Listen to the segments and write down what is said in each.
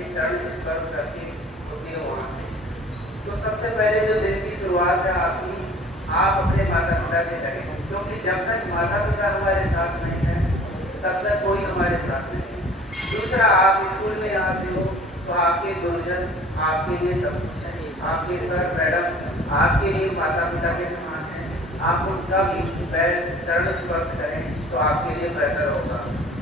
करके चरण स्पर्श करके होती है वहाँ से। तो सबसे पहले जो दिन की शुरुआत है आपकी, आप अपने माता पिता से करें, क्योंकि जब तक माता पिता हमारे साथ नहीं है तब तक कोई हमारे साथ नहीं है। दूसरा, आप स्कूल में आते हो तो आपके गुरुजन आपके लिए सब कुछ है, आपके सर मैडम आपके लिए माता पिता के समान हैं। आप उनका भी पैर चरण स्पर्श करें तो आपके लिए बेहतर होगा,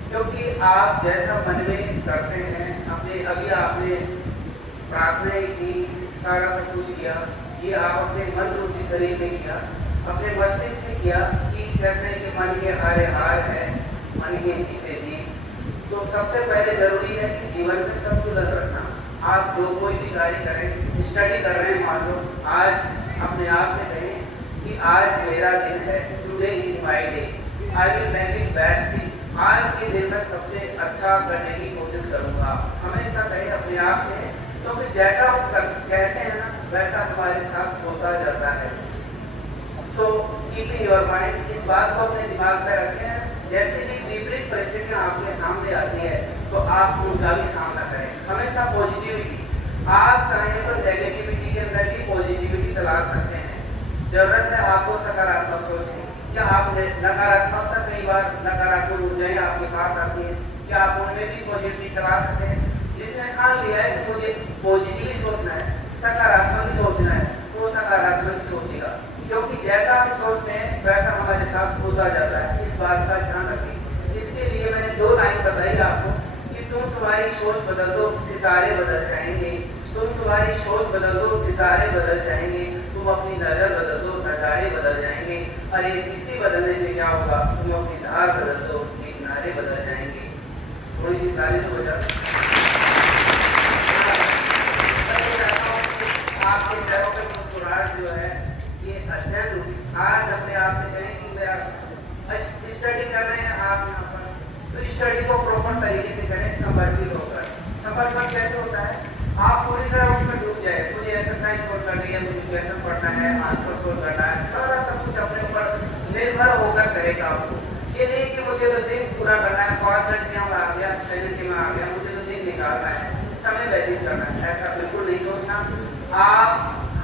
क्योंकि आप जैसा मन में करते हैं, अपने अभी आपने प्रार्थना की, सारा सब कुछ किया, ये आप अपने मन रूपी शरीर में किया, अपने मस्तिष्क से किया कि कहते हैं कि मन के हारे हार है, मन के जीते जी। तो सबसे पहले जरूरी है कि जीवन में संतुलन रखना। आप जो कोई भी कार्य करें, स्टडी कर रहे हैं, मान लो आज अपने आप से कहें कि आज मेरा दिन है, today is my day, I will make it best. आज के दिन में सबसे अच्छा करने की कोशिश करूंगा, हमेशा कहें अपने आप से, क्योंकि तो जैसा हम कहते हैं ना वैसा हमारे साथ होता जाता है। तो कीपिंग योर माइंड, इस बात को अपने दिमाग में रखें, जैसे भी विपरीत परिस्थितियां आपके सामने आती है तो आप उनका भी सामना करें, हमेशा पॉजिटिविटी। आप चाहें तो नेगेटिविटी के अंदर भी पॉजिटिविटी चला सकते हैं, जरूरत है आपको सकारात्मक सोचने। क्या आप नकारात्मकता, कई बार नकारात्मक ऊर्जाएं आपके पास आती है, क्या आप उनमें भी पॉजिटिविटी चला सकते हैं? जिसने ठान लिया है कि मुझे पॉजिटिव सोचना है, सकारात्मक सोचना है, वो सकारात्मक सोचेगा, क्योंकि जैसा हम सोचते हैं वैसा हमारे साथ होता जाता है। इस बात का ध्यान रखें। इसके लिए मैंने 2 लाइन बताई आपको कि तुम तुम्हारी सोच बदल दो, सितारे बदल जाएंगे। तुम तुम्हारी सोच बदल दो, सितारे बदल जाएंगे। तुम अपनी नजर बदल दो, नजारे बदल जाएंगे। और ये किस्ती बदलने से क्या होगा? तुम अपनी धार बदल दो, किनारे बदल जाएंगे। थोड़ी सी तारीफ हो जाती आपके चेहरों पे मुस्कुराहट जो है ये अध्ययन रूपी। आज अपने आप से कहें कि मेरा स्टडी कर रहे हैं आप यहाँ पर, तो स्टडी को प्रॉपर तरीके से करें, समर्पित होकर। समर्पण कैसे होता है? आप पूरी तरह उसमें डूब जाए, मुझे एक्सरसाइज सोल्व करनी है, मुझे क्वेश्चन पढ़ना है, आंसर सोल्व करना है, सारा सब कुछ अपने ऊपर निर्भर होकर करेगा आपको। ये नहीं कि मुझे तो दिन पूरा करना है, 5 घंटे में आ गया, 6 घंटे में आ गया, मुझे तो दिन निकालना है, समय व्यतीत करना है, ऐसा बिल्कुल नहीं सोचना। आप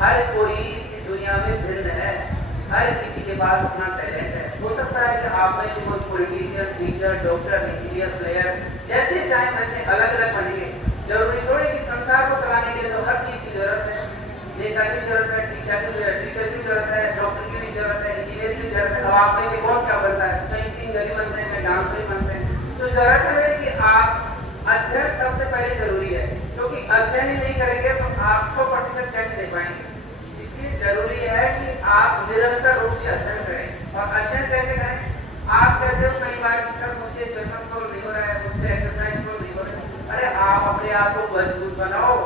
हर कोई इस दुनिया में भिन्न है, हर किसी के पास अपना टैलेंट है। हो सकता है कि आप में से कोई politician, teacher, doctor, engineer, player जैसे चाहे वैसे अलग अलग बनेंगे। जरूरी थोड़ी कि संसार को चलाने के लिए तो हर चीज की जरूरत है, नेता की जरूरत है, टीचर की जरूरत है, डॉक्टर की भी जरूरत है, इंजीनियर की जरूरत है। अब आप में कौन क्या बनता है? कहीं सिंगर ही बनते हैं, कहीं डांसर ही बनते हैं। तो जरूरत है कि आप अध्ययन सबसे पहले जरूरी है, क्योंकि अध्ययन ही नहीं करेंगे तो आप 100% कैसे दे पाएंगे। इसलिए जरूरी है कि आप निरंतर रूप से अध्ययन करें। और अध्ययन कैसे करें? आप कहते हो कई बार कि सर मुझे क्वेश्चन सोल्व नहीं हो रहा है, मुझसे एक्सरसाइज सोल्व नहीं हो रहा है। अरे आप अपने आप को मजबूत बनाओ,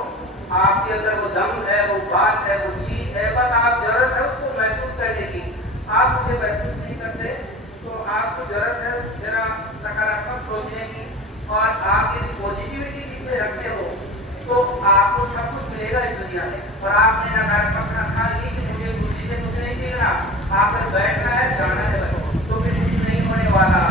आपके अंदर वो दम है, वो बात है, वो चीज है, बस आप जरूरत है उसको महसूस करने की। आप उसे महसूस नहीं करते तो आपको जरूरत है जरा सकारात्मक सोचने की। और आप यदि पॉजिटिविटी जिसमें रखते हो तो आपको सब कुछ मिलेगा इस दुनिया में। और आपने नकारात्मक रखा नहीं कि मुझे खुशी से कुछ नहीं सीखना, आप बैठना है, जाना है, तो फिर कुछ नहीं होने वाला।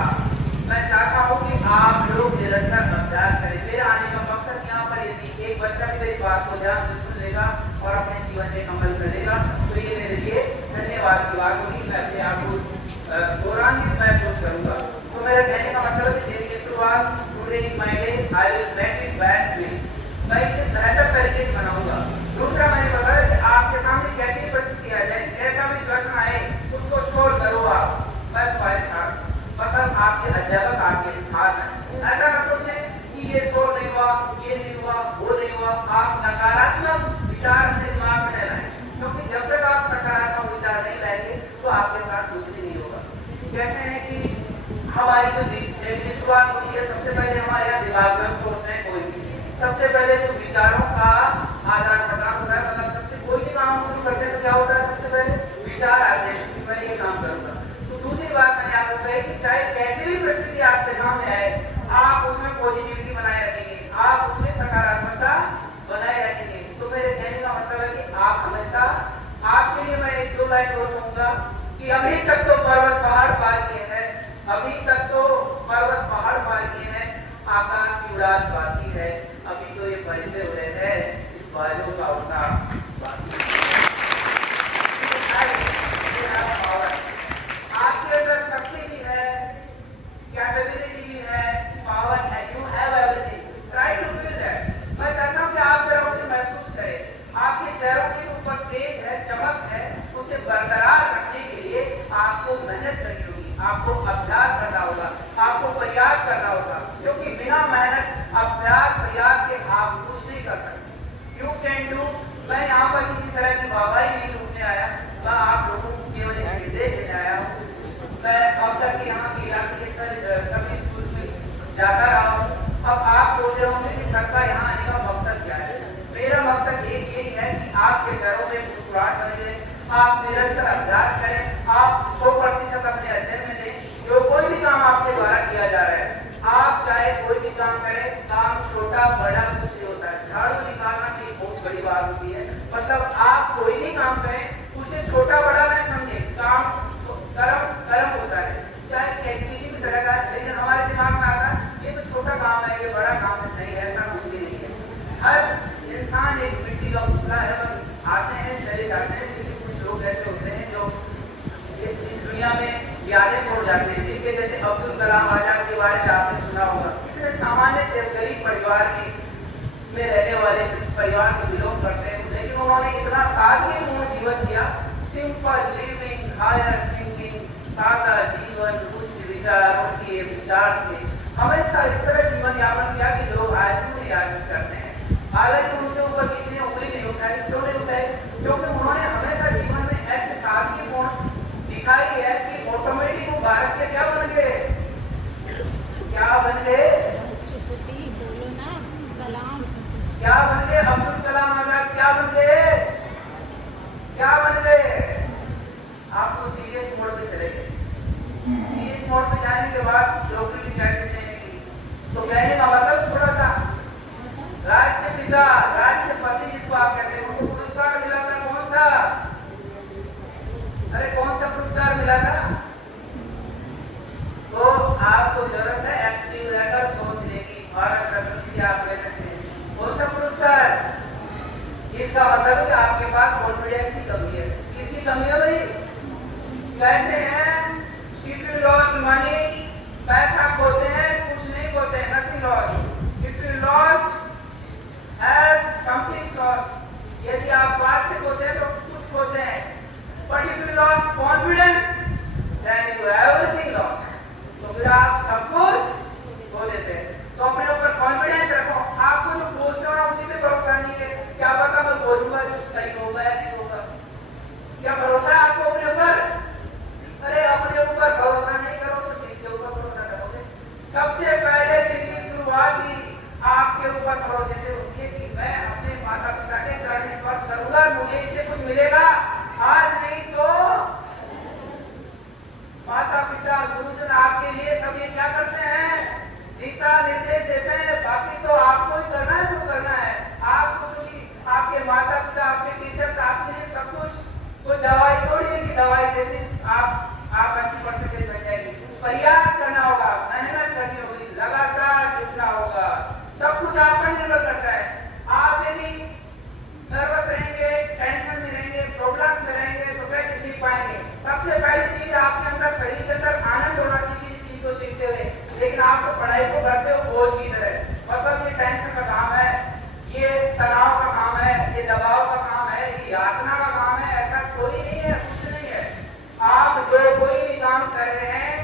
मैं चाहता हूँ कि आप लोग निरंतर अभ्यास करें। मेरे आने का मकसद यहाँ पर यदि एक बच्चा भी मेरी बात को ध्यान से सुन लेगा और अपने जीवन में अमल करेगा तो ये मेरे लिए धन्यवाद की बात होगी। मैं अपने आप को गौरवान्वित महसूस करूंगा। तो मेरा कहने का मतलब है दिन की शुरुआत today is my day, I will make it best way, मैं इसे बेहतर तरीके से बनाऊंगा। दूसरा, मैंने बताया कि आपके सामने कैसी परिस्थिति आ जाए, कैसा भी प्रश्न आए उसको सोल्व करो आप। बस मतलब आपके अध्यापक आपके साथ हैं। ऐसा ना सोचें कि ये सोल्व नहीं हुआ, ये नहीं हुआ, वो नहीं हुआ। आप नकारात्मक विचार अपने दिमाग में न लाएं, क्योंकि जब तक आप सकारात्मक विचार नहीं लाएंगे तो आपके साथ कुछ भी नहीं होगा। कहते हैं कि हमारी जो दिन की शुरुआत होती है, सबसे पहले हमारे यहाँ दिमाग में सोचते हैं कोई भी, सबसे पहले जो विचारों का आदान प्रदान होता है, मतलब सबसे कोई भी काम शुरू करते हैं तो क्या होता है? सबसे पहले विचार आते हैं कि मैं ये काम करूंगा। तो दूसरी बात मैंने आपको कही कि चाहे कैसी भी परिस्थिति आपके सामने आए, आप उसमें पॉजिटिविटी बनाए रखेंगे, आप उसमें सकारात्मकता बनाए रखेंगे। तो मेरे कहने का मतलब है कि आप हमेशा, आपके लिए मैं 1-2 लाइन और कहूंगा कि अभी तक तो पर्वत पहाड़ पार किए हैं, अभी तक तो पर्वत पहाड़ पार किए हैं, आकाश की उड़ान बाकी है, अभी तो ये बाजू का उठना आपके अंदर शक्ति भी है, कैपेबिलिटी भी है, पावर है, you have everything, try to feel that. मैं चाहता हूँ कि आप जरा उसे महसूस करें। आपके चेहरों के ऊपर तेज है, चमक है, उसे बरकरार रखने के लिए आपको मेहनत करनी होगी, आपको अभ्यास करना होगा, आपको प्रयास करना होगा, क्योंकि बिना मेहनत अभ्यास प्रयास के आप कुछ नहीं कर सकते। You can do. मैं यहाँ पर किसी तरह की वाहवाही नहीं ढूंढने आया, मैं आप लोगों को केवल एक निर्देश देने आया हूँ। मैं अब तक यहाँ के इलाके के सभी स्कूल में जाता रहा हूँ। अब आप सोच रहे होंगे कि सर का यहाँ आने का मकसद क्या है। मेरा मकसद एक यही है कि आपके घरों में मुस्कुराहट बनी रहे, आप निरंतर अभ्यास करें, आप 100% अपने अध्ययन में दें। जो कोई भी काम आपके द्वारा किया जा रहा है, आप चाहे कोई भी काम करें, काम छोटा बड़ा कुछ नहीं होता है। झाड़ू निकालना की बहुत बड़ी बात होती है, मतलब आप कोई भी काम करें उसे छोटा बड़ा न समझे, काम कर्म होता है, चाहे किसी भी तरह का। लेकिन हमारे दिमाग में आता है ये तो छोटा काम है, ये बड़ा काम है। नहीं, ऐसा कुछ भी नहीं है। हर इंसान एक मिट्टी का पुतला है, बस आते हैं चले जाते हैं। लेकिन कुछ लोग ऐसे होते हैं जो इस दुनिया में यादें छोड़ जाते हैं, जिनके जैसे अब्दुल कलाम आजाद के बारे में आपने सुना होगा। इतने सामान्य से गरीब परिवार में रहने वाले परिवार से बिलोंग करते हैं, लेकिन उन्होंने इतना सादगीपूर्ण जीवन जिया। सिंपल लिविंग, हायर थिंकिंग, सादा जीवन, उच्च विचार, उनके विचार थे। हमेशा इस तरह जीवन यापन किया कि लोग आज भी उन्हें याद करते हैं। हालांकि उनके ऊपर किसी ने उंगली नहीं उठाई। क्यों नहीं उठाई? क्योंकि उन्होंने हमेशा जीवन में ऐसे सादगीपूर्ण दिखाई है कि ऑटोमेटिक वो भारत के क्या बन गए, क्या बन गए, बोलो ना, कलाम क्या बन गए, अब्दुल कलाम आजाद क्या बन गए, क्या बन गए। आप तो सीरियस मोड पे चले गए। सीरियस मोड पे जाने के बाद नौकरी भी कैसे देंगे, तो कहने का मतलब थोड़ा सा राष्ट्रपिता, राष्ट्रपति जिसको आप कहते हैं, उनको पुरस्कार मिला था कौन सा? अरे कौन सा पुरस्कार मिला था? तो आपको जरूरत है एक्टिव रहकर सोचने की। भारत रत्न से आप ले सकते हैं। कौन सा पुरस्कार? इसका मतलब है कि आपके पास कॉन्फिडेंस की कमी है। किसकी कमी है भाई? कहते हैं इफ यू लॉस मनी, पैसा खोते हैं, कुछ नहीं खोते हैं, nothing loss. If you lost have something lost. यदि आप स्वास्थ्य खोते हैं तो कुछ खोते हैं। But if you lost confidence then you everything lost. तो फिर आप सब कुछ खो देते हैं। तो अपने ऊपर कॉन्फिडेंस रखो। आपको जो बोलते हो ना उसी पे भरोसा नहीं है। क्या पता मैं बोलूंगा जो सही होगा या नहीं होगा। क्या भरोसा है आपको अपने ऊपर? अरे अपने ऊपर भरोसा नहीं करो तो किसके ऊपर भरोसा करोगे? सबसे पहले दिन की शुरुआत ही आपके ऊपर भरोसे से होगी कि मैं अपने माता पिता के चरण स्पर्श करूंगा, मुझे इससे कुछ मिलेगा। आज नहीं तो माता पिता गुरुजन आपके लिए सब ये क्या करते हैं? दिशा निर्देश देते हैं। बाकी तो आपको ही करना है जो करना है। आपको आपके माता पिता, आपके टीचर्स आपके लिए सब कुछ। कोई दवाई थोड़ी है कि दवाई देते आप अच्छी परसेंटेज बन जाएगी। प्रयास करना होगा, मेहनत करनी होगी, लगातार जुटना होगा। सब कुछ आप पर निर्भर करता है। आप यदि नर्वस रहेंगे, टेंशन में रहेंगे, प्रॉब्लम में रहेंगे तो कैसे सीख पाएंगे? सबसे पहली चीज आपके अंदर, शरीर के अंदर आनंद होना चाहिए इस चीज को सीखते हुए। लेकिन आप तो पढ़ाई को करते हो बोझ की तरह, मतलब ये टेंशन का काम है, ये तनाव का काम है, ये दबाव का काम है, ये यातना का काम है। ऐसा कोई नहीं है, कुछ नहीं है। आप जो कोई भी काम कर रहे हैं,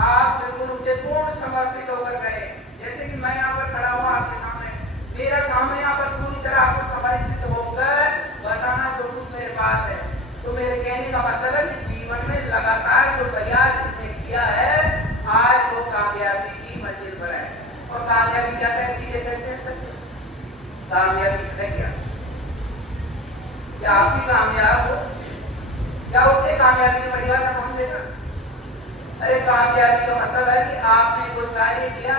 आप बिल्कुल उसे पूर्ण समर्पित होकर करें। जैसे कि मैं यहाँ पर खड़ा हुआ आपके सामने, मेरा काम है यहाँ पर पूरी तरह आपको समर्पित होकर बताना जो कुछ मेरे पास है। तो मेरे कहने का मतलब है कि जीवन में लगातार जो प्रयास इसने किया है, आज वो कामयाबी की मंजिल पर है। और कामयाबी क्या है, किसे कहते हैं? कामयाबी है क्या आप भी कामयाब हो? क्या होते कामयाबी की परिभाषा कौन देगा? अरे कामयाबी का मतलब है कि आपने कोई कार्य किया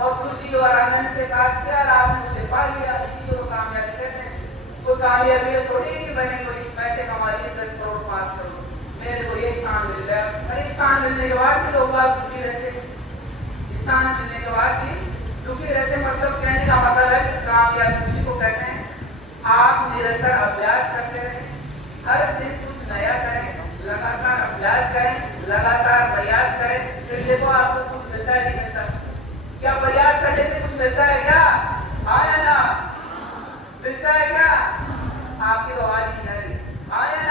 और खुशी और आनंद के साथ किया और आपने उसे पा लिया, इसी को कामयाबी कहते हैं। कोई कामयाबी थोड़ी कि मैंने कोई पैसे कमा लिए 10 करोड़ 5 करोड़, मेरे को ये स्थान मिल गया। अरे स्थान मिलने के बाद भी लोग बात दुखी रहते, स्थान मिलने के बाद भी दुखी रहते। मतलब कहने का मतलब है कि कामयाबी उसी को कहते हैं। आप निरंतर अभ्यास करते रहें, हर दिन कुछ नया करें, लगातार अभ्यास करें, लगातार प्रयास करें, फिर देखो आपको कुछ मिलता है नहीं मिलता। क्या प्रयास करने से कुछ मिलता है क्या? हाँ या ना? मिलता है क्या? आपकी तो आवाज नहीं आ रही। हाँ या